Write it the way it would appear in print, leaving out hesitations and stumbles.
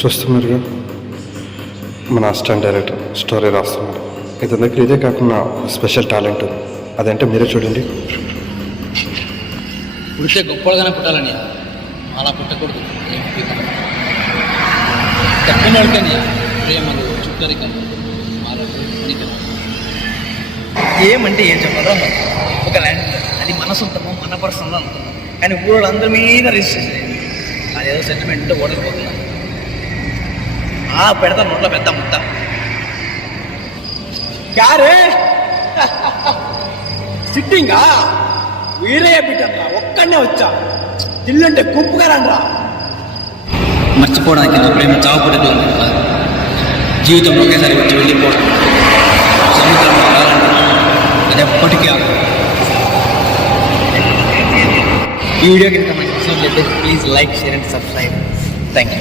చూస్తున్నారుగా మన assistant director story రాస్తున్నారు. ఇతని దగ్గర ఇదే కాకుండా స్పెషల్ టాలెంట్ ఉంది. అదంటే మీరే చూడండి. పుడితే గొప్పగానే పుట్టాలని అలా పుట్టకూడదు. తప్పిన వాళ్ళకని ప్రేమలు చుట్టరికం ఏమంటే ఏం చెప్పాలో ఒక ల్యాండ్ అది మన సొంతమో మన పర్సనల్ అనుకున్నాం, కానీ ఊళ్ళో అందరి మీద రిజిస్టర్ చేయాలి. అదేదో సెంటిమెంట్ ఓడిపోతున్నాం. పెడతా నోట్లో పెద్ద ముద్ద క్యారే సిట్టింగా వీరయ్య బిడ్డరా ఒక్కడనే వచ్చా. ఇల్లుంటే గుంపుగా రండ్రా. మర్చిపోవడానికి నా ప్రేమ చావుపడదు. జీవితంలో ఒకేసారి వచ్చి వెళ్ళిపోవడం సముద్రంలో వెళ్ళాలంటే అది ఎప్పటికీ ఆగదు. ఈ వీడియో కనుక మీకు నచ్చినట్లయితే please like, share and subscribe. Thank you.